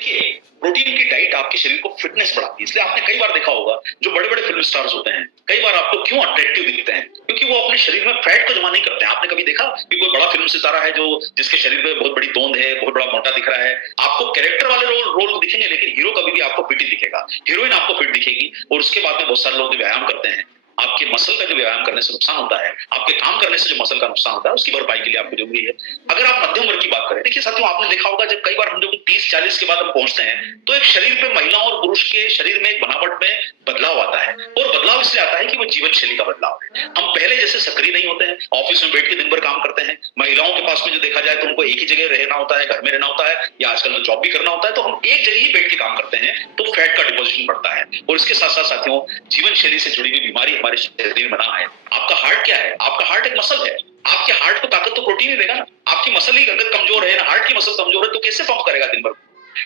देखिए, प्रोटीन की डाइट आपके शरीर को फिटनेस बढ़ाती है। इसलिए आपने कई बार देखा होगा, जो बड़े-बड़े फ़िल्म स्टार्स होते हैं, कई बार आपको क्यों अट्रैक्टिव दिखते हैं? क्योंकि वो अपने शरीर में फैट को जमा नहीं करते हैं। आपने कभी देखा कि कोई बड़ा फ़िल्म सितारा है जो जिसके शरीर में बहुत बड़ी तोंद है, बहुत बड़ा मोटा दिख रहा है, आपको कैरेक्टर वाले रोल रोल दिखेंगे, लेकिन हीरो कभी भी आपको फिट ही दिखेगा। हीरोइन आपको फिट दिखेगी और उसके बाद में बहुत सारे लोग व्यायाम करते हैं। आपके मसल का जो व्यायाम करने से नुकसान होता है, आपके काम करने से जो मसल का नुकसान होता है, उसकी भरपाई के लिए आपको जरूरी है। अगर आप मध्यम वर्ग की बात करें, देखिए साथियों, आपने देखा होगा जब कई बार हम जब 30-40 के बाद हम पहुंचते हैं, तो एक शरीर पे महिलाओं और पुरुष के शरीर में एक बनावट में बदलाव आता है। और बदलाव इसलिए आता है कि वो जीवन शैली का बदलाव है। हम पहले जैसे सक्रिय नहीं होते हैं, ऑफिस में बैठ के दिन भर काम करते हैं। महिलाओं के पास में जो देखा जाए तो उनको एक ही जगह रहना होता है, घर में रहना होता है, या आजकल तो जॉब भी करना होता है, तो हम एक जगह ही बैठ के काम करते हैं, तो फैट का डिपोजिशन बढ़ता है। और इसके साथ साथ साथियों, जीवन शैली से जुड़ी हुई बीमारी हमारे शरीर में ना है। आपका हार्ट क्या है? आपका हार्ट एक मसल है। आपके हार्ट को ताकत तो प्रोटीन ही देगा ना। आपकी मसल ही अगर कमजोर है ना, हार्ट की मसल कमजोर है, तो कैसे पंप करेगा दिन भर?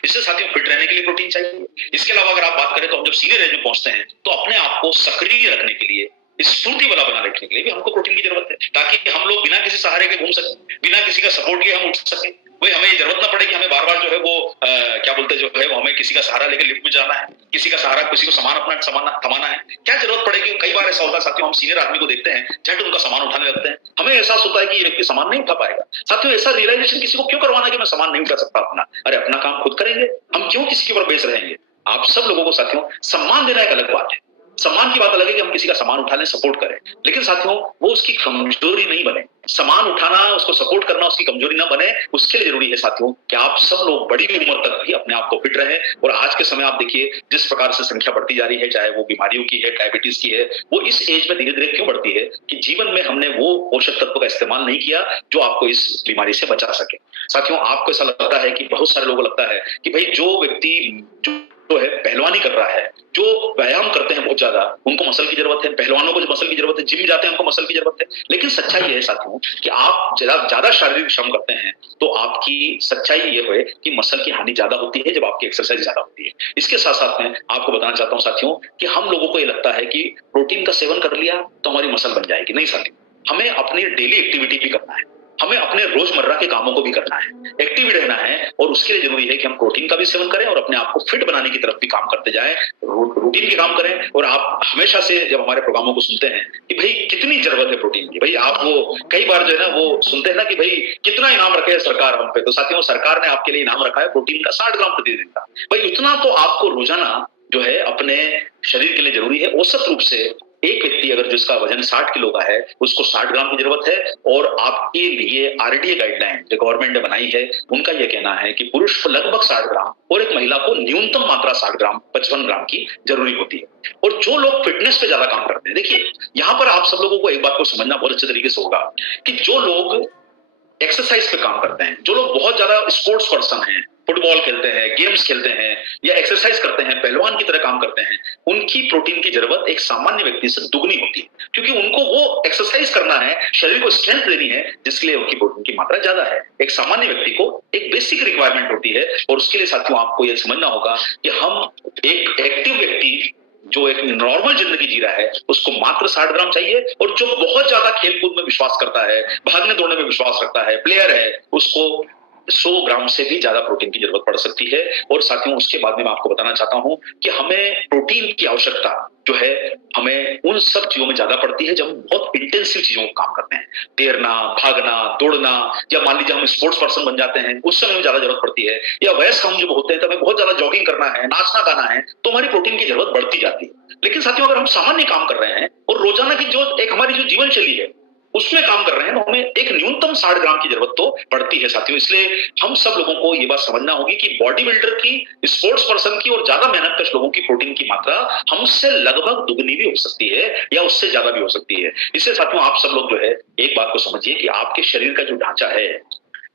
इससे साथियों, फिट रहने के लिए प्रोटीन चाहिए। इसके अलावा अगर आप बात करें, तो हम जब सीनियर एज में पहुंचते हैं, तो अपने आप को सक्रिय रखने के लिए, स्फूर्ति वाला बना रखने के लिए भी हमको प्रोटीन की जरूरत है, ताकि हम लोग बिना किसी सहारे के घूम सके, बिना किसी का सपोर्ट लिए हम उठ सके। भाई हमें ये जरूरत ना पड़े कि हमें बार बार जो है वो क्या बोलते हैं, जो है वो हमें किसी का सहारा लेकर लिफ्ट में जाना है, किसी का सहारा, किसी को सामान अपना सामान थमाना है। क्या जरूरत पड़ेगी? कई बार ऐसा होता है साथियों, हम सीनियर आदमी को देखते हैं, झट उनका सामान उठाने लगते हैं, हमें एहसास होता है कि ये व्यक्ति सामान नहीं उठा पाएगा। साथियों, ऐसा रियलाइजेशन किसी को क्यों करवाना कि मैं सामान नहीं उठा सकता अपना? अरे अपना काम खुद करेंगे, हम क्यों किसी के ऊपर बेच रहेंगे? आप सब लोगों को साथियों सम्मान देना एक अलग बात है। सम्मान की बात अलग है कि हम किसी का सामान उठा लें, सपोर्ट करें, लेकिन साथियों वो उसकी कमजोरी नहीं बने। सामान उठाना, उसको सपोर्ट करना उसकी कमजोरी ना बने, उसके लिए जरूरी है साथियों कि आप सब लोग बड़ी उम्र तक भी अपने आप को फिट रहें। और आज के समय आप देखिए, जिस प्रकार से संख्या बढ़ती जा रही है, चाहे वो बीमारियों की है, डायबिटीज की है, वो इस एज में धीरे धीरे क्यों बढ़ती है? कि जीवन में हमने वो पोषक तत्व का इस्तेमाल नहीं किया जो आपको इस बीमारी से बचा सके। साथियों, आपको ऐसा लगता है कि बहुत सारे लोगों को लगता है कि भाई जो व्यक्ति जो है पहलवानी कर रहा है, जो व्यायाम करते हैं बहुत ज्यादा, उनको मसल की जरूरत है। पहलवानों को जो मसल की जरूरत है, जिम जाते हैं, उनको मसल की जरूरत है। लेकिन सच्चाई ये है साथियों कि आप ज्यादा शारीरिक श्रम करते हैं, तो आपकी सच्चाई ये है कि मसल की हानि ज्यादा होती है जब आपकी एक्सरसाइज ज्यादा होती है। इसके साथ साथ में आपको बताना चाहता हूं साथियों कि हम लोगों को ये लगता है कि प्रोटीन का सेवन कर लिया तो हमारी मसल बन जाएगी। नहीं साथियों, हमें अपनी डेली एक्टिविटी भी करना है, हमें अपने रोजमर्रा के कामों को भी करना है, एक्टिव रहना है। और उसके लिए जरूरी है कि हम प्रोटीन का भी सेवन करें और अपने आप को फिट बनाने की तरफ भी काम करते जाएं, रूटीन के काम करें। और आप हमेशा से जब हमारे प्रोग्रामों को सुनते हैं कि भाई कितनी जरूरत है प्रोटीन की, भाई आप वो कई बार जो है ना वो सुनते हैं ना कि भाई कितना इनाम रखे है सरकार हम पे, तो साथियों सरकार ने आपके लिए इनाम रखा है प्रोटीन का 60 ग्राम प्रतिदिन का। भाई इतना तो आपको रोजाना जो है अपने शरीर के लिए जरूरी है। औसत रूप से एक व्यक्ति अगर जिसका वजन 60 किलो का है, उसको 60 ग्राम की जरूरत है। और आपके लिए आरडीए गाइडलाइन जो गवर्नमेंट ने बनाई है, उनका यह कहना है कि पुरुष को लगभग 60 ग्राम और एक महिला को न्यूनतम मात्रा 60 ग्राम 55 ग्राम की जरूरी होती है। और जो लोग फिटनेस पे ज्यादा काम करते हैं, देखिए यहां पर आप सब लोगों को एक बात को समझना बहुत अच्छे तरीके से होगा कि जो लोग एक्सरसाइज पे काम करते हैं, जो लोग बहुत ज्यादा स्पोर्ट्स पर्सन हैं, फुटबॉल खेलते हैं, गेम्स खेलते हैं, या एक्सरसाइज करते हैं, पहलवान की तरह काम करते हैं, उनकी प्रोटीन की जरूरत एक सामान्य व्यक्ति से दुगनी होती है। क्योंकि उनको वो एक्सरसाइज करना है, शरीर को स्ट्रेंथ देनी है, जिसके लिए उनकी प्रोटीन की मात्रा ज्यादा है। एक सामान्य व्यक्ति को एक बेसिक रिक्वायरमेंट होती है। और उसके लिए साथियों आपको यह समझना होगा कि हम एक एक्टिव व्यक्ति जो एक नॉर्मल जिंदगी जी रहा है, उसको मात्र 60 ग्राम चाहिए। और जो बहुत ज्यादा खेलकूद में विश्वास करता है, भागने दौड़ने में विश्वास रखता है, प्लेयर है, उसको 100 ग्राम से भी ज्यादा प्रोटीन की जरूरत पड़ सकती है। और साथियों उसके बाद में मैं आपको बताना चाहता हूं कि हमें प्रोटीन की आवश्यकता जो है, हमें उन सब चीजों में ज्यादा पड़ती है जब हम बहुत इंटेंसिव चीजों को काम करते हैं, तैरना, भागना, दौड़ना, या मान लीजिए हम स्पोर्ट्स पर्सन बन जाते हैं, उस समय में ज्यादा जरूरत पड़ती है। या वयस्क हम जब होते हैं तो हमें बहुत ज्यादा जॉगिंग करना है, नाचना गाना है, तो हमारी प्रोटीन की जरूरत बढ़ती जाती है। लेकिन साथियों अगर हम सामान्य काम कर रहे हैं और रोजाना की जो एक हमारी जो जीवन शैली है उसमें काम कर रहे हैं, तो हमें एक न्यूनतम 60 ग्राम की जरूरत तो पड़ती है साथियों। इसलिए हम सब लोगों को ये बात समझना होगी कि बॉडी बिल्डर की, स्पोर्ट्स पर्सन की और ज्यादा मेहनत कश लोगों की प्रोटीन की मात्रा हमसे लगभग दुगनी भी हो सकती है या उससे ज्यादा भी हो सकती है। इससे साथियों आप सब लोग जो है एक बात को समझिए कि आपके शरीर का जो ढांचा है,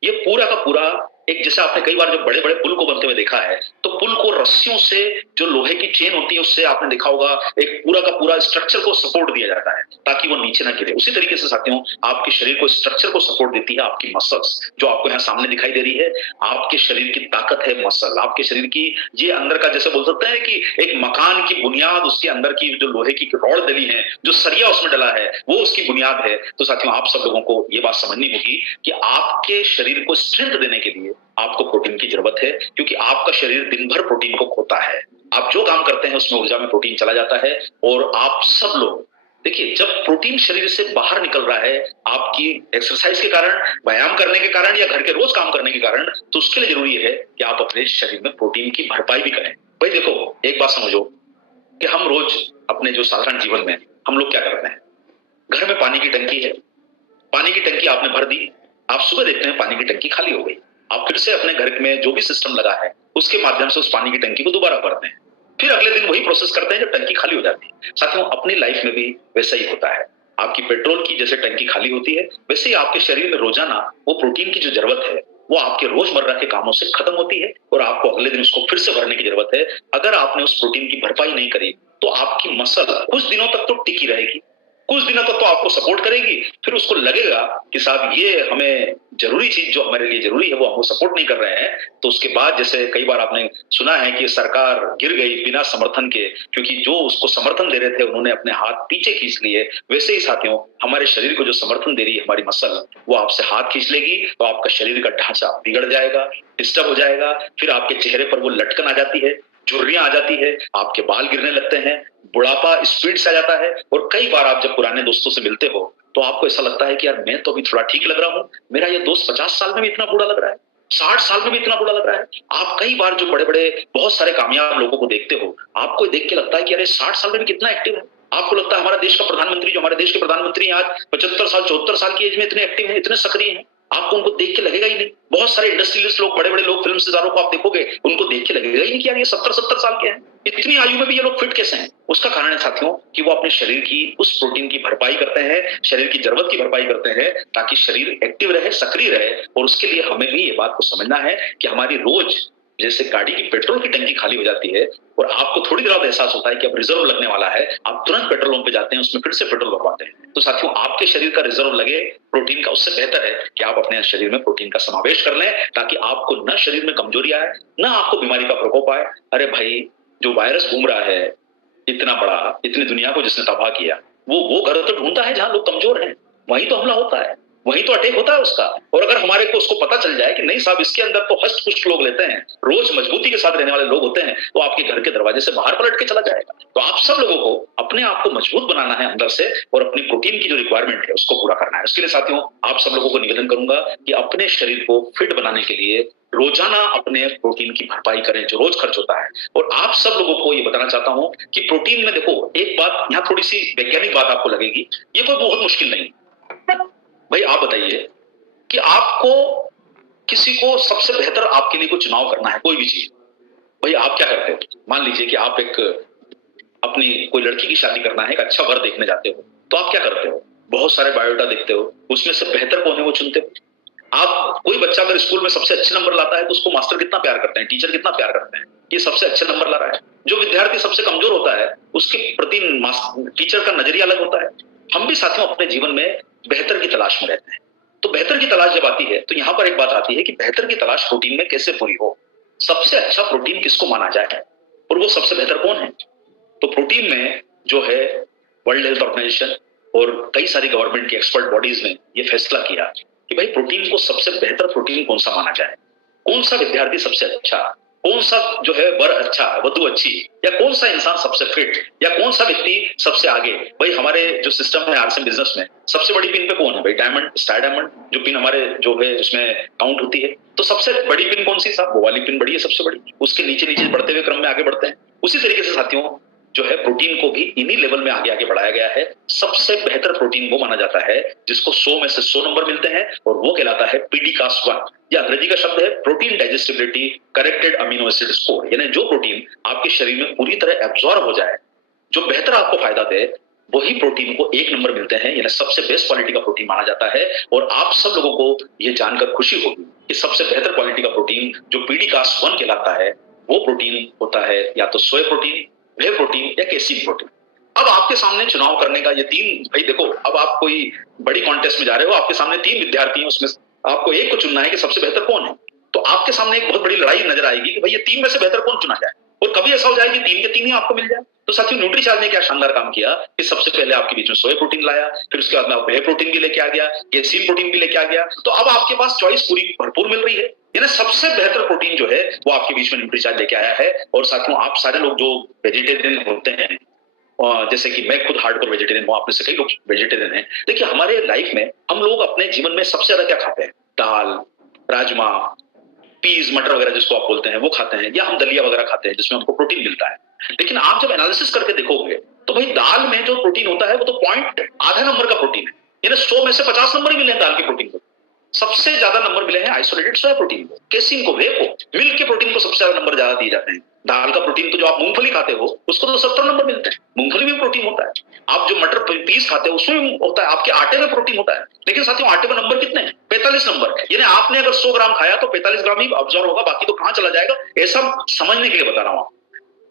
ये पूरा का पूरा एक, जैसे आपने कई बार जब बड़े बड़े पुल को बनते हुए देखा है, तो पुल को रस्सियों से, जो लोहे की चेन होती है उससे आपने देखा होगा एक पूरा का पूरा स्ट्रक्चर को सपोर्ट दिया जाता है ताकि वो नीचे ना गिरे। उसी तरीके से साथियों आपके शरीर को स्ट्रक्चर को सपोर्ट देती है आपकी मसल्स, जो आपको यहाँ सामने दिखाई दे रही है। आपके शरीर की ताकत है मसल, आपके शरीर की ये अंदर का, जैसे बोल सकते हैं कि एक मकान की बुनियाद, उसके अंदर की जो लोहे की रॉड डली है, जो सरिया उसमें डला है, वो उसकी बुनियाद है। तो साथियों आप सब लोगों को ये बात समझनी होगी कि आपके शरीर को स्ट्रेंथ देने के लिए आपको प्रोटीन की जरूरत है, क्योंकि आपका शरीर दिन भर प्रोटीन को खोता है। आप जो काम करते हैं उसमें ऊर्जा में प्रोटीन चला जाता है। और आप सब लोग देखिए, जब प्रोटीन शरीर से बाहर निकल रहा है आपकी एक्सरसाइज के कारण, व्यायाम करने के कारण या घर के रोज काम करने के कारण, तो उसके लिए जरूरी है कि आप अपने शरीर में प्रोटीन की भरपाई भी करें। भाई देखो, एक बात समझो कि हम रोज अपने जो साधारण जीवन में हम लोग क्या करते हैं, घर में पानी की टंकी है, पानी की टंकी आपने भर दी, आप सुबह देखते हैं पानी की टंकी खाली हो गई, आप फिर से अपने घर में जो भी सिस्टम लगा है उसके माध्यम से उस पानी की टंकी को दोबारा भरते हैं, फिर अगले दिन वही प्रोसेस करते हैं जब टंकी खाली हो जाती है। साथियों अपनी लाइफ में भी वैसा ही होता है। आपकी पेट्रोल की जैसे टंकी खाली होती है, वैसे ही आपके शरीर में रोजाना वो प्रोटीन की जो जरूरत है वो आपके रोजमर्रा के कामों से खत्म होती है और आपको अगले दिन उसको फिर से भरने की जरूरत है। अगर आपने उस प्रोटीन की भरपाई नहीं करी तो आपकी मसल कुछ दिनों तक तो टिकी रहेगी, कुछ दिनों तक तो आपको सपोर्ट करेगी, फिर उसको लगेगा कि साहब ये हमें जरूरी चीज जो हमारे लिए जरूरी है वो हमको सपोर्ट नहीं कर रहे हैं। तो उसके बाद जैसे कई बार आपने सुना है कि सरकार गिर गई बिना समर्थन के, क्योंकि जो उसको समर्थन दे रहे थे उन्होंने अपने हाथ पीछे खींच लिए। वैसे ही साथियों हमारे शरीर को जो समर्थन दे रही है हमारी मसल, वो आपसे हाथ खींच लेगी तो आपका शरीर का ढांचा बिगड़ जाएगा, डिस्टर्ब हो जाएगा, फिर आपके चेहरे पर वो लटकन आ जाती है, झुर्रियां आ जाती है, आपके बाल गिरने लगते हैं, बुढ़ापा स्पीड से आ जाता है। और कई बार आप जब पुराने दोस्तों से मिलते हो तो आपको ऐसा लगता है कि यार मैं तो अभी थोड़ा ठीक लग रहा हूं, मेरा ये दोस्त 50 साल में भी इतना बूढ़ा लग रहा है, 60 साल में भी इतना बूढ़ा लग रहा है। आप कई बार जो बड़े बड़े बहुत सारे कामयाब लोगों को देखते हो, आपको देख के लगता है कि अरे 60 साल में भी कितना एक्टिव है। आपको लगता है हमारा देश का प्रधानमंत्री, जो हमारे देश के प्रधानमंत्री आज 75 साल 74 साल की एज में इतने एक्टिव है, इतने सक्रिय है, आपको उनको देख के लगेगा ही नहीं। बहुत सारे इंडस्ट्रियलिस्ट लोग, बड़े बड़े लोग, फिल्म सितारों को आप देखोगे, उनको देख के लगेगा ही नहीं कि यार ये 70 साल के हैं, इतनी आयु में भी ये लोग फिट कैसे हैं। उसका कारण है साथियों कि वो अपने शरीर की उस प्रोटीन की भरपाई करते हैं, शरीर की जरूरत की भरपाई करते हैं ताकि शरीर एक्टिव रहे, सक्रिय रहे। और उसके लिए हमें भी ये बात को समझना है कि हमारी रोज जैसे गाड़ी की पेट्रोल की टंकी खाली हो जाती है और आपको थोड़ी देर बाद एहसास होता है कि अब रिजर्व लगने वाला है, आप तुरंत पेट्रोल पंप पे जाते हैं, उसमें फिर से पेट्रोल भरवाते हैं। तो साथियों आपके शरीर का रिजर्व लगे प्रोटीन का, उससे बेहतर है कि आप अपने शरीर में प्रोटीन का समावेश कर लें ताकि आपको न शरीर में कमजोरी आए, न आपको बीमारी का प्रकोप आए। अरे भाई, जो वायरस घूम रहा है इतना बड़ा, इतनी दुनिया को जिसने तबाह किया, वो घर तो ढूंढता है जहां लोग कमजोर हैं, वहीं तो हमला होता है, वहीं तो अटैक होता है उसका। और अगर हमारे को उसको पता चल जाए कि नहीं साहब इसके अंदर तो हष्ट पुष्ट लोग लेते हैं, रोज मजबूती के साथ रहने वाले लोग होते हैं, तो आपके घर के दरवाजे से बाहर पलट के चला जाएगा। तो आप सब लोगों को अपने आप को मजबूत बनाना है अंदर से और अपनी प्रोटीन की जो रिक्वायरमेंट है उसको पूरा करना है। उसके लिए साथियों आप सब लोगों को निवेदन करूंगा कि अपने शरीर को फिट बनाने के लिए रोजाना अपने प्रोटीन की भरपाई करें जो रोज खर्च होता है। और आप सब लोगों को ये बताना चाहता हूं कि प्रोटीन में देखो, एक बात यहाँ थोड़ी सी वैज्ञानिक बात आपको लगेगी, ये कोई बहुत मुश्किल नहीं। भाई आप बताइए कि आपको किसी को सबसे बेहतर आपके लिए कुछ चुनाव करना है, कोई भी चीज, भाई आप क्या करते हो? मान लीजिए कि आप एक अपनी कोई लड़की की शादी करना है, एक अच्छा वर देखने जाते हो, तो आप क्या करते हो? बहुत सारे बायोडाटा देखते हो, उसमें से बेहतर कौन है वो चुनते हो। आप कोई बच्चा अगर स्कूल में सबसे अच्छे नंबर लाता है तो उसको मास्टर कितना प्यार करते हैं, टीचर कितना प्यार करते हैं, ये सबसे अच्छे नंबर ला रहा है। जो विद्यार्थी सबसे कमजोर होता है उसके प्रति टीचर का नजरिया अलग होता है। हम भी साथियों अपने जीवन में बेहतर की तलाश में रहते हैं। तो बेहतर की तलाश जब आती है तो यहां पर एक बात आती है कि बेहतर की तलाश प्रोटीन में कैसे पूरी हो, सबसे अच्छा प्रोटीन किसको माना जाए और वो सबसे बेहतर कौन है। तो प्रोटीन में जो है वर्ल्ड हेल्थ ऑर्गेनाइजेशन और कई सारी गवर्नमेंट की एक्सपर्ट बॉडीज ने ये फैसला किया कि भाई प्रोटीन को सबसे बेहतर प्रोटीन कौन सा माना जाए, कौन सा विद्यार्थी सबसे अच्छा, कौन सा जो है वर अच्छा, वधु अच्छी, या कौन सा इंसान सबसे फिट, या कौन सा व्यक्ति सबसे आगे। भाई हमारे जो सिस्टम है आरसीएम बिजनेस में सबसे बड़ी पिन पे कौन है? भाई डायमंड, स्टार डायमंड जो पिन हमारे जो है उसमें काउंट होती है। तो सबसे बड़ी पिन कौन सी साहब? वो वाली पिन बड़ी है सबसे बड़ी, उसके नीचे नीचे बढ़ते हुए क्रम में आगे बढ़ते हैं। उसी तरीके से साथियों जो है प्रोटीन को भी इन्हीं लेवल में आगे आगे बढ़ाया गया है। सबसे बेहतर प्रोटीन वो माना जाता है जिसको 100 में से 100 नंबर मिलते हैं और वो कहलाता है PDCAS-1। ये अंग्रेजी का शब्द है, protein digestibility corrected amino acid score. यानी जो प्रोटीन आपके शरीर में पूरी तरह एब्जॉर्ब हो जाए, जो बेहतर आपको फायदा दे, वही प्रोटीन को 1 नंबर मिलते हैं, यानी सबसे बेस्ट क्वालिटी का प्रोटीन माना जाता है। और आप सब लोगों को यह जानकर खुशी होगी कि सबसे बेहतर क्वालिटी का प्रोटीन जो PDCAS-1 कहलाता है वो प्रोटीन होता है या तो सोया प्रोटीन, व्हे प्रोटीन या केसीन प्रोटीन। अब आपके सामने चुनाव करने का ये तीन, भाई देखो अब आप कोई बड़ी कॉन्टेस्ट में जा रहे हो, आपके सामने तीन विद्यार्थी हैं, उसमें आपको एक को चुनना है कि सबसे बेहतर कौन है। तो आपके सामने एक बहुत बड़ी लड़ाई नजर आएगी कि भाई ये तीन में से बेहतर कौन चुना जाए, और कभी ऐसा हो जाए कि तीन के तीन ही आपको मिल जाए। तो साथियों न्यूट्रीचार्ज ने क्या शानदार काम किया कि सबसे पहले आपके बीच में सोया प्रोटीन लाया, फिर उसके बाद में व्हे प्रोटीन भी लेके आ गया, केसीन प्रोटीन भी लेके आ गया। तो अब आपके पास चॉइस पूरी भरपूर मिल रही है, यानी सबसे बेहतर प्रोटीन जो है वो आपके बीच में न्यूट्रीचार्ज लेके आया है। और साथियों आप सारे लोग जो वेजिटेरियन होते हैं, जैसे कि मैं खुद हार्डकोर वेजिटेरियन हूं, आप में से कई लोग वेजिटेरियन हैं। देखिए हमारे लाइफ में हम लोग अपने जीवन में सबसे ज्यादा क्या खाते हैं? दाल, राजमा, पीज, मटर वगैरह जिसको आप बोलते हैं वो खाते हैं, या हम दलिया वगैरह खाते हैं जिसमें हमको प्रोटीन मिलता है। लेकिन आप जब एनालिसिस करके देखोगे तो भाई दाल में जो प्रोटीन होता है वो तो पॉइंट आधा नंबर का प्रोटीन है, यानी 100 में से 50 नंबर ही मिले हैं दाल के प्रोटीन को। सबसे ज्यादा नंबर मिले हैं आइसोलेटेड सोया प्रोटीन को, केसीन को, व्हे को, मिल्क के प्रोटीन को सबसे ज्यादा नंबर ज्यादा दिए जाते हैं। दाल का प्रोटीन तो जो आप मूंगफली खाते हो उसको तो 70 नंबर मिलते हैं, मूंगफली में प्रोटीन होता है। आप जो मटर पीस खाते हो उसमें होता है, आपके आटे में प्रोटीन होता है। लेकिन साथियों आटे में नंबर कितने हैं? 45 नंबर। यानी आपने अगर 100 ग्राम खाया तो 45 ग्राम ही ऑब्जॉर्व होगा, बाकी तो कहां चला जाएगा? ऐसा समझने के लिए बता रहा हूं,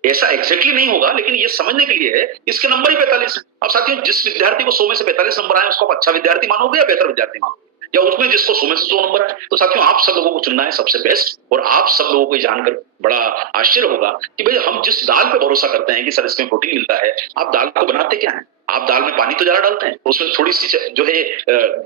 ऐसा एग्जैक्टली नहीं होगा लेकिन ये समझने के लिए है, इसके नंबर ही 45 है। अब साथियों जिस विद्यार्थी को 100 में से 45 नंबर आए उसको आप अच्छा विद्यार्थी मानोगे या बेहतर विद्यार्थी मानोगे? या उसमें जिसको 100 में से 100 नंबर आए? तो साथियों आप सब लोगों को चुनना है सबसे बेस्ट। और आप सब लोगों को जानकर बड़ा आश्चर्य होगा कि भाई हम जिस दाल पे भरोसा करते हैं कि सर इसमें प्रोटीन मिलता है, आप दाल को बनाते क्या है? आप दाल में पानी तो ज्यादा डालते हैं, उसमें थोड़ी सी जो है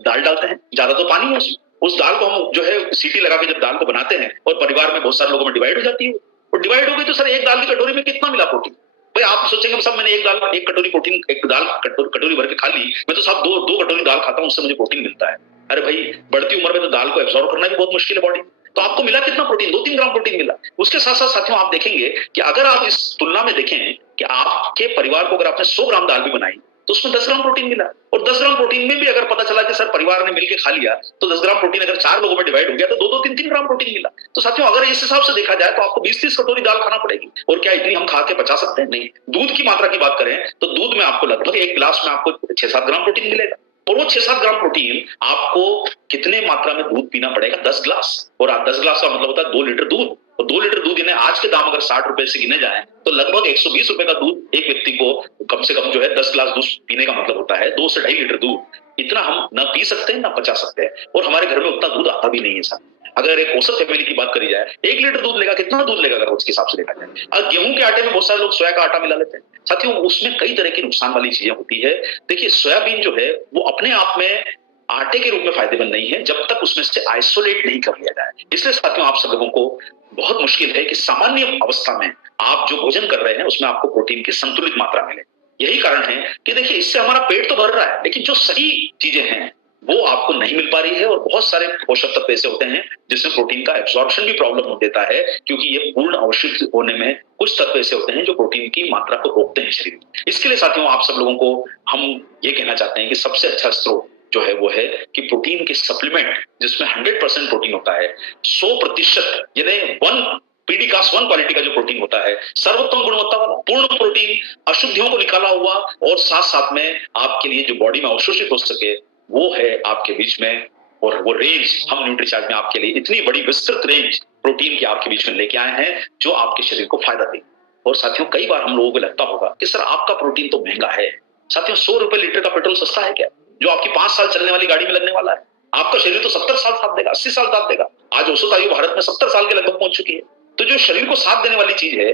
दाल डालते हैं, ज्यादा तो पानी है उसमें। उस दाल को हम जो है सीटी लगा के जब दाल को बनाते हैं और परिवार में बहुत सारे लोगों में डिवाइड हो जाती है, और डिवाइड हो गई तो सर एक दाल की कटोरी में कितना मिला प्रोटीन? भाई आप सोचेंगे सब मैंने एक कटोरी प्रोटीन, एक दाल कटोरी भर के खा ली, मैं तो साहब दो कटोरी दाल खाता हूं उससे मुझे प्रोटीन मिलता है। अरे भाई बढ़ती उम्र में तो दाल को एब्जॉर्ब करना भी बहुत मुश्किल है बॉडी। तो आपको मिला कितना प्रोटीन? 2-3 ग्राम प्रोटीन मिला। उसके साथ साथ साथियों आप देखेंगे कि अगर आप इस तुलना में देखें कि आपके परिवार को अगर आपने 100 ग्राम दाल भी बनाई तो उसमें 10 ग्राम प्रोटीन मिला, और 10 ग्राम प्रोटीन में भी अगर पता चला कि सर परिवार ने मिलकर खा लिया तो 10 ग्राम प्रोटीन अगर 4 लोगों में डिवाइड हो गया तो 2-3 ग्राम प्रोटीन मिला। तो साथियों अगर इस हिसाब से देखा जाए तो आपको 20-30 कटोरी दाल खाना पड़ेगी, और क्या इतनी हम खा के पचा सकते हैं? नहीं। दूध की मात्रा की बात करें तो दूध में आपको लगभग एक गिलास में आपको 6-7 ग्राम प्रोटीन मिलेगा, और वो 6-7 ग्राम प्रोटीन आपको कितने मात्रा में दूध पीना पड़ेगा? 10 ग्लास। और 10 ग्लास का मतलब होता है 2 लीटर दूध, और 2 लीटर दूध यानी आज के दाम अगर 60 रुपए से गिने जाए तो लगभग 120 रुपए का दूध एक व्यक्ति को कम से कम जो है 10 ग्लास दूध पीने का मतलब होता है 2 से 2.5 लीटर दूध। इतना हम ना पी सकते हैं ना पचा सकते हैं, और हमारे घर में उतना दूध आता भी नहीं है सर। अगर एक औसत फैमिली की बात करी जाए 1 लीटर दूध लेगा, कितना दूध लेगा अगर रोज के हिसाब से देखा जाए? और गेहूं के आटे में बहुत सारे लोग सोया का आटा मिला लेते हैं साथियों, उसमें कई तरह की नुकसान वाली चीजें होती है। देखिए सोयाबीन जो है वो अपने आप में आटे के रूप में फायदेमंद नहीं है जब तक उसमें से आइसोलेट नहीं कर लिया जाए। इसलिए साथियों आप सब लोगों को बहुत मुश्किल है कि सामान्य अवस्था में आप जो भोजन कर रहे हैं उसमें आपको प्रोटीन की संतुलित मात्रा मिले। यही कारण है कि देखिए इससे हमारा पेट तो भर रहा है लेकिन जो सही चीजें हैं वो आपको नहीं मिल पा रही है, और बहुत सारे पोषक तत्व ऐसे होते हैं जिसमें प्रोटीन का एब्जॉर्प्शन भी प्रॉब्लम हो देता है, क्योंकि ये पूर्ण अवशोषित होने में कुछ तत्व ऐसे होते हैं जो प्रोटीन की मात्रा को रोकते हैं शरीर में। इसके लिए साथियों आप सब लोगों को हम ये कहना चाहते हैं कि सबसे अच्छा स्रोत जो है वो है कि प्रोटीन के सप्लीमेंट जिसमें 100% प्रोटीन होता है, 100% यानी 1 पीडीकास्ट 1 क्वालिटी का जो प्रोटीन होता है, सर्वोत्तम गुणवत्ता वाला पूर्ण प्रोटीन, अशुद्धियों को निकाला हुआ, और साथ साथ में आपके लिए जो बॉडी में अवशोषित हो सके वो है आपके बीच में। और वो रेंज हम न्यूट्रीचार्ज में आपके लिए इतनी बड़ी विस्तृत रेंज प्रोटीन की आपके बीच में लेके आए हैं जो आपके शरीर को फायदा देगी। और साथियों कई बार हम लोगों को लगता होगा कि सर आपका प्रोटीन तो महंगा है। साथियों 100 रुपए लीटर का पेट्रोल सस्ता है क्या जो आपकी 5 साल चलने वाली गाड़ी में लगने वाला है? आपका शरीर तो 70 साल साथ देगा, 80 साल साथ देगा। आज औसत आयु भारत में 70 साल के लगभग पहुंच चुकी है। तो जो शरीर को साथ देने वाली चीज है,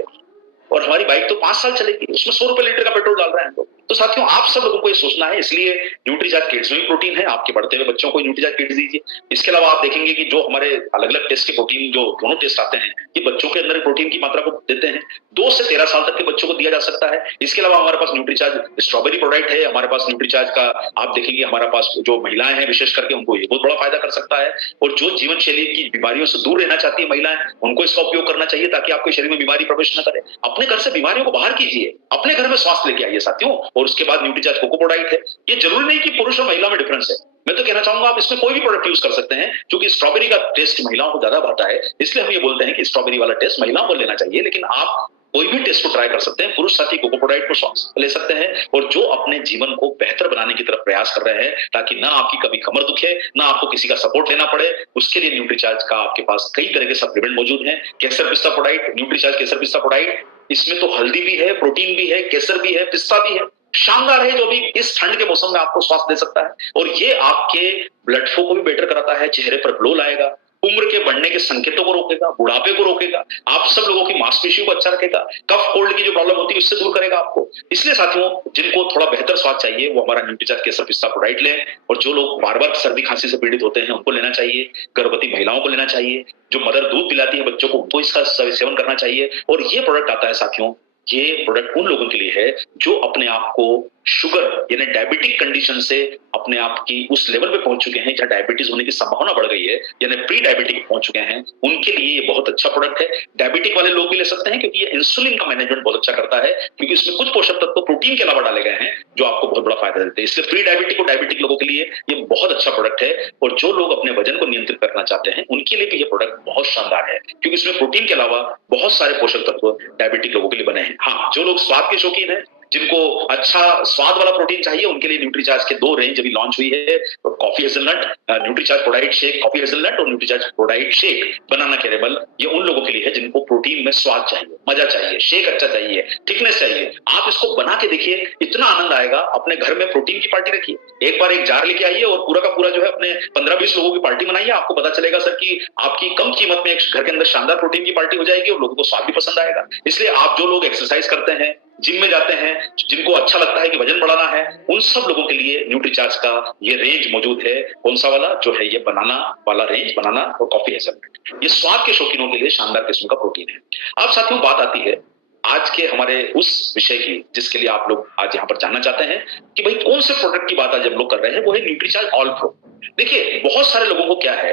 और हमारी बाइक तो 5 साल चलेगी, उसमें 100 रुपए लीटर का पेट्रोल डाल रहे हैं हम लोग। तो साथियों आप सब लोगों को ये सोचना है, इसलिए न्यूट्रीचार्ज किड्स में भी प्रोटीन है, आपके बढ़ते हुए बच्चों को न्यूट्रीचार्ज किड्स दीजिए। इसके अलावा आप देखेंगे कि जो हमारे अलग अलग टेस्ट के प्रोटीन जो दोनों टेस्ट आते हैं ये बच्चों के अंदर प्रोटीन की मात्रा को देते हैं, 2 से 13 साल तक के बच्चों को दिया जा सकता है। इसके अलावा हमारे पास न्यूट्रीचार्ज स्ट्रॉबेरी प्रोडक्ट है, हमारे पास न्यूट्रीचार्ज का आप देखेंगे हमारे पास जो महिलाएं हैं विशेष करके उनको ये बहुत बड़ा फायदा कर सकता है, और जो जीवन शैली की बीमारियों से दूर रहना चाहती है महिलाएं उनको इसका उपयोग करना चाहिए ताकि आपके शरीर में बीमारी प्रवेश न करे। अपने घर से बीमारियों को बाहर कीजिए, अपने घर में स्वास्थ्य लेके आइए साथियों। और उसके बाद न्यूट्रीचार्ज कोको प्रोडक्ट है, ये जरूरी नहीं कि पुरुष और महिला में डिफरेंस है, मैं तो कहना चाहूंगा आप इसमें कोई भी प्रोडक्ट यूज कर सकते हैं, क्योंकि स्ट्रॉबेरी का टेस्ट महिलाओं को ज्यादा भाता है, इसलिए हम ये बोलते हैं कि स्ट्रॉबेरी वाला टेस्ट महिलाओं को लेना चाहिए। लेकिन आप कोई भी टेस्ट को ट्राई कर सकते हैं। पुरुष साथी कोकोप्रोडाइट को स्वास्थ्य ले सकते हैं, और जो अपने जीवन को बेहतर बनाने की तरफ प्रयास कर रहे हैं ताकि ना आपकी कभी कमर दुखे, ना आपको किसी का सपोर्ट लेना पड़े, उसके लिए न्यूट्रीचार्ज का आपके पास कई तरह के सप्लीमेंट मौजूद हैं। केसर पिस्ता प्रोडाइट, न्यूट्रीचार्ज केसर पिस्ता प्रोडाइट, इसमें तो हल्दी भी है, प्रोटीन भी है, केसर भी है, पिस्ता भी है। शानदार है, जो भी इस ठंड के मौसम में आपको स्वास्थ्य दे सकता है। और ये आपके ब्लड फ्लो को भी बेटर कराता है, चेहरे पर ग्लो लाएगा, उम्र के बढ़ने के संकेतों को रोकेगा, बुढ़ापे को रोकेगा, आप सब लोगों की मांसपेशियों को अच्छा रखेगा, कफ कोल्ड की जो प्रॉब्लम होती है उससे दूर करेगा आपको। इसलिए साथियों, जिनको थोड़ा बेहतर स्वाद चाहिए वो हमारा न्यूट्रीचार्ज केसर पिस्ता प्रोडाइट लें, और जो लोग बार बार सर्दी खांसी से पीड़ित होते हैं उनको लेना चाहिए, गर्भवती महिलाओं को लेना चाहिए, जो मदर दूध पिलाती है बच्चों को उनको इसका सेवन करना चाहिए। और ये प्रोडक्ट आता है साथियों, ये प्रोडक्ट उन लोगों के लिए है जो अपने आप को शुगर यानी डायबिटिक कंडीशन से अपने आप की उस लेवल पे पहुंच चुके हैं जहां डायबिटीज होने की संभावना बढ़ गई है, यानी प्री डायबिटिक पहुंच चुके हैं, उनके लिए ये बहुत अच्छा प्रोडक्ट है। डायबिटिक वाले लोग भी ले सकते हैं, क्योंकि ये इंसुलिन का मैनेजमेंट बहुत अच्छा करता है, क्योंकि इसमें कुछ पोषक तत्व प्रोटीन के अलावा डाले गए हैं जो आपको बहुत बड़ा फायदा देते हैं। इसलिए प्री डायबिटिक और डायबिटिक लोगों के लिए ये बहुत अच्छा प्रोडक्ट है। और जो लोग अपने वजन को नियंत्रित करना चाहते हैं उनके लिए भी ये प्रोडक्ट बहुत शानदार है, क्योंकि इसमें प्रोटीन के अलावा बहुत सारे पोषक तत्व डायबिटिक लोगों के लिए बने हैं। हाँ, जो लोग स्वाद के शौकीन हैं, जिनको अच्छा स्वाद वाला प्रोटीन चाहिए, उनके लिए न्यूट्रीचार्ज के 2 रेंज अभी लॉन्च हुई है, coffee hazelnut, Nutricharge ProDiet shake coffee hazelnut, और न्यूट्रीचार्ज प्रोडाइट शेक बनाना कैरेमल। ये उन लोगों के लिए है जिनको प्रोटीन में स्वाद चाहिए, मजा चाहिए, शेक अच्छा चाहिए, थिकनेस चाहिए। आप इसको बना के देखिए, इतना आनंद आएगा। अपने घर में प्रोटीन की पार्टी रखिए, एक बार एक जार लेके आइए और पूरा का पूरा जो है अपने 15-20 लोगों की पार्टी बनाइए। आपको पता चलेगा सर कि आपकी कम कीमत में एक घर के अंदर शानदार प्रोटीन की पार्टी हो जाएगी और लोगों को स्वाद भी पसंद आएगा। इसलिए आप जो लोग एक्सरसाइज करते हैं, जिम में जाते हैं, जिनको अच्छा लगता है कि वजन बढ़ाना है, उन सब लोगों के लिए न्यूट्रीचार्ज का ये रेंज मौजूद है। कौन सा वाला? जो है ये बनाना वाला रेंज, बनाना और कॉफी हेजलनट। ये स्वाद के शौकीनों के लिए शानदार किस्म का प्रोटीन है। अब साथियों, बात आती है आज के हमारे उस विषय की जिसके लिए आप लोग आज यहाँ पर जानना चाहते हैं कि भाई कौन से प्रोडक्ट की बात आज हम लोग कर रहे हैं, वो है न्यूट्रीचार्ज ऑल प्रो। देखिए, बहुत सारे लोगों को क्या है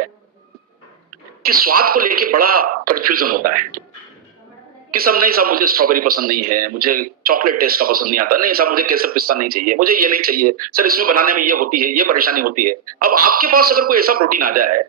कि स्वाद को लेके बड़ा कंफ्यूजन होता है कि सब नहीं साहब, मुझे स्ट्रॉबेरी पसंद नहीं है, मुझे चॉकलेट टेस्ट का पसंद नहीं आता, नहीं साहब मुझे केसर पिस्ता नहीं चाहिए, मुझे ये नहीं चाहिए सर, इसमें बनाने में ये होती है, ये परेशानी होती है। अब आपके पास अगर कोई ऐसा प्रोटीन आ जाए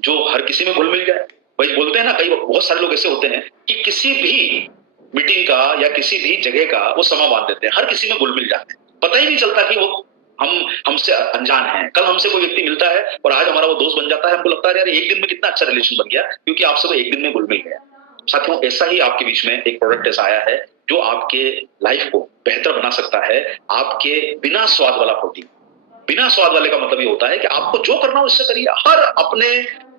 जो हर किसी में घुल मिल जाए, भाई बोलते हैं ना, कई बहुत सारे लोग ऐसे होते हैं कि किसी भी मीटिंग का या किसी भी जगह का वो समा बांध देते हैं, हर किसी में घुल मिल जाते हैं, पता ही नहीं चलता कि वो हमसे अनजान है। कल हमसे कोई व्यक्ति मिलता है और आज हमारा वो दोस्त बन जाता है, हमको लगता है यार एक दिन में कितना अच्छा रिलेशन बन गया, क्योंकि आप सब एक दिन में घुल मिल गया। साथियों, ऐसा ही आपके बीच में एक प्रोडक्ट ऐसा आया है जो आपके लाइफ को बेहतर बना सकता है। आपके बिना स्वाद वाला प्रोटीन। बिना स्वाद वाले का मतलब ये होता है कि आपको जो करना हो उससे करिए। हर अपने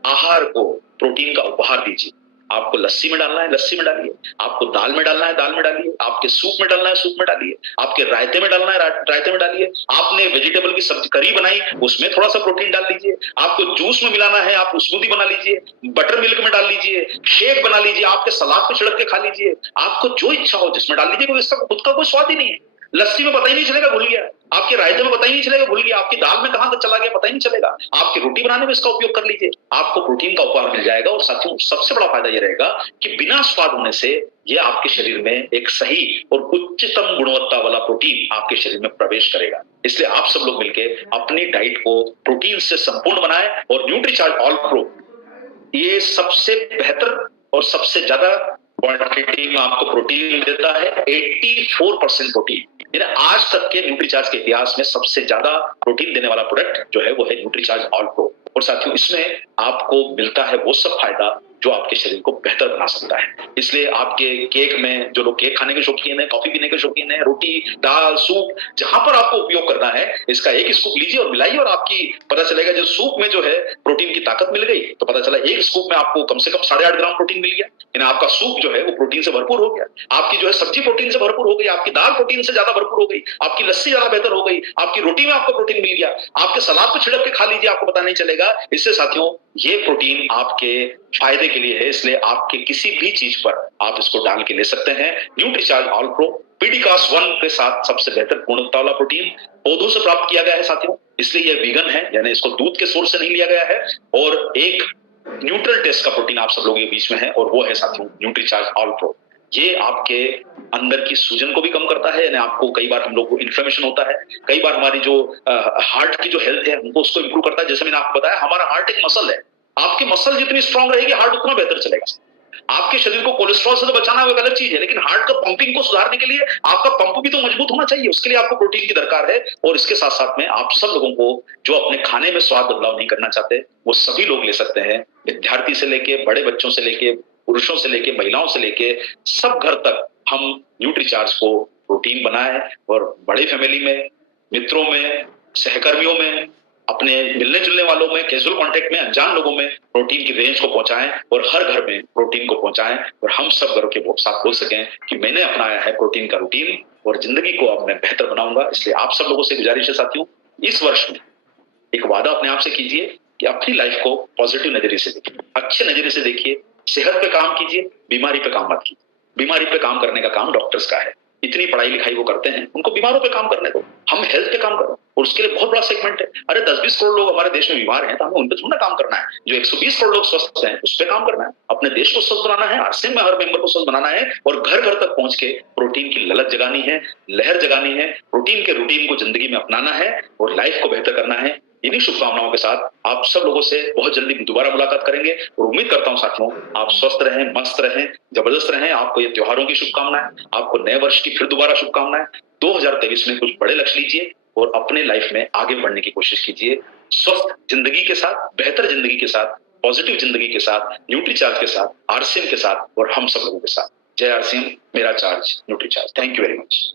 आहार को प्रोटीन का उपहार दीजिए। आपको लस्सी में डालना है, लस्सी में डालिए। आपको दाल में डालना है, दाल में डालिए। आपके सूप में डालना है, सूप में डालिए। आपके रायते में डालना है, रायते में डालिए। आपने वेजिटेबल की सब्जी करी बनाई, उसमें थोड़ा सा प्रोटीन डाल लीजिए। आपको जूस में मिलाना है, आप स्मूदी बना लीजिए, बटर मिल्क में डाल लीजिए, शेक बना लीजिए, आपके सलाद पे छिड़क के खा लीजिए। आपको जो इच्छा हो जिसमें डाल लीजिए, इसका खुद का कोई स्वाद ही नहीं है। लस्सी में पता ही नहीं चलेगा भूल गया, आपके रायते में पता ही नहीं चलेगा भूल गया, आपकी दाल में कहां तक चला गया पता ही नहीं चलेगा। आपकी रोटी बनाने में इसका उपयोग कर लीजिए, आपको प्रोटीन का उपहार मिल जाएगा। और साथियों, सबसे बड़ा फायदा यह रहेगा कि बिना स्वाद होने से यह आपके शरीर में एक सही और उच्चतम गुणवत्ता वाला प्रोटीन आपके शरीर में प्रवेश करेगा। इसलिए आप सब लोग मिलकर अपनी डाइट को प्रोटीन से संपूर्ण बनाएं, और न्यूट्रीचार्ज ऑल प्रो ये सबसे बेहतर और सबसे ज्यादा क्वांटिटी में आपको प्रोटीन देता है। 84% प्रोटीन, आज तक के न्यूट्रीचार्ज के इतिहास में सबसे ज्यादा प्रोटीन देने वाला प्रोडक्ट जो है वो है न्यूट्रीचार्ज ऑल प्रो। और साथियों, इसमें आपको मिलता है वो सब फायदा जो आपके शरीर को बेहतर बना सकता है। इसलिए आपके केक में, जो लोग केक खाने के शौकीन है, कॉफी पीने के शौकीन है, रोटी, दाल, सूप, जहां पर आपको उपयोग करना है, इसका एक स्कूप लीजिए और मिलाइए, और आपकी पता चलेगा जो सूप में जो है प्रोटीन की ताकत मिल गई, तो पता चला एक स्कूप में आपको कम से कम 8.5 ग्राम प्रोटीन मिल गया। यानी आपका सूप जो है वो प्रोटीन से भरपूर हो गया। आपकी जो है सब्जी प्रोटीन से भरपूर हो गई, आपकी दाल प्रोटीन से ज्यादा भरपूर हो गई, आपकी लस्सी ज्यादा बेहतर हो गई, आपकी रोटी में आपको प्रोटीन मिल गया। आपके सलाद पे छिड़क के खा लीजिए, आपको पता नहीं चलेगा। इससे साथियों, ये प्रोटीन आपके फायदे के लिए है, इसलिए आपके किसी भी चीज पर आप इसको डाल के ले सकते हैं। न्यूट्रीचार्ज ऑल प्रो पीडिकास 1 के साथ सबसे बेहतर गुणवत्ता वाला प्रोटीन पौधों से प्राप्त किया गया है साथियों, इसलिए यह वीगन है, यानी इसको दूध के सोर्स से नहीं लिया गया है। और एक न्यूट्रल टेस्ट का प्रोटीन आप सब लोगों के बीच में है, और वो है साथियों न्यूट्रीचार्ज ऑल प्रो। ये आपके अंदर की सूजन को भी कम करता है, यानी आपको कई बार हम लोग को इन्फ्लेमेशन होता है, कई बार हमारी जो हार्ट की जो हेल्थ है हमको उसको इंप्रूव करता है। जैसे मैंने आपको बताया, हमारा हार्ट एक मसल है, आपकी मसल जितनी स्ट्रांग रहेगी हार्ट उतना बेहतर चलेगा। आपके शरीर को कोलेस्ट्रॉल से तो बचाना वो एक अलग चीज है, लेकिन हार्ट का पंपिंग को सुधारने के लिए आपका पंप भी तो मजबूत होना चाहिए, उसके लिए आपको प्रोटीन की दरकार है। और इसके साथ साथ में आप सब लोगों को जो अपने खाने में स्वाद बदलाव नहीं करना चाहते, वो सभी लोग ले सकते हैं। विद्यार्थी से लेके बड़े बच्चों से लेके पुरुषों से लेके महिलाओं से लेके सब घर तक हम न्यूट्रीचार्ज को प्रोटीन बनाए, और बड़ी फैमिली में, मित्रों में, सहकर्मियों में, अपने मिलने जुलने वालों में, कैजुअल कांटेक्ट में, अनजान लोगों में प्रोटीन की रेंज को पहुंचाएं और हर घर में प्रोटीन को पहुंचाएं, और हम सब गर्व के साथ बोल सकें कि मैंने अपनाया है प्रोटीन का रूटीन और जिंदगी को अब मैं बेहतर बनाऊंगा। इसलिए आप सब लोगों से गुजारिश है साथियों, इस वर्ष में एक वादा अपने आप से कीजिए कि अपनी लाइफ को पॉजिटिव नजरिए से देखिए, अच्छे नजरिए से देखिए, सेहत पे काम कीजिए, बीमारी पे काम मत कीजिए। बीमारी पे काम करने का काम डॉक्टर्स का है, इतनी पढ़ाई लिखाई वो करते हैं, उनको बीमारों पे काम करने दो, हम हेल्थ पे काम करो, और उसके लिए बहुत बड़ा सेगमेंट है। अरे 10-20 करोड़ लोग हमारे देश में बीमार हैं, तो हमें उन पे थोड़ा काम करना है। जो 120 करोड़ लोग स्वस्थ हैं, उस पे काम करना है। अपने देश को स्वस्थ बनाना है, आरसीएम में हर मेंबर को स्वस्थ बनाना है, और घर घर तक पहुंच के प्रोटीन की ललक जगानी है, लहर जगानी है, प्रोटीन के रूटीन को जिंदगी में अपनाना है और लाइफ को बेहतर करना है। इन्हीं शुभकामनाओं के साथ आप सब लोगों से बहुत जल्दी दोबारा मुलाकात करेंगे, और उम्मीद करता हूं साथियों आप स्वस्थ रहें, मस्त रहें, जबरदस्त रहें। आपको ये त्योहारों की शुभकामनाएं, आपको नए वर्ष की फिर दोबारा शुभकामनाएं। 2023 में कुछ बड़े लक्ष्य लीजिए और अपने लाइफ में आगे बढ़ने की कोशिश कीजिए, स्वस्थ जिंदगी के साथ, बेहतर जिंदगी के साथ, पॉजिटिव जिंदगी के साथ, न्यूट्रीचार्ज के साथ, आरसीएम के साथ और हम सब लोगों के साथ। जय आरसीएम, मेरा charge Nutricharge. Thank you very much.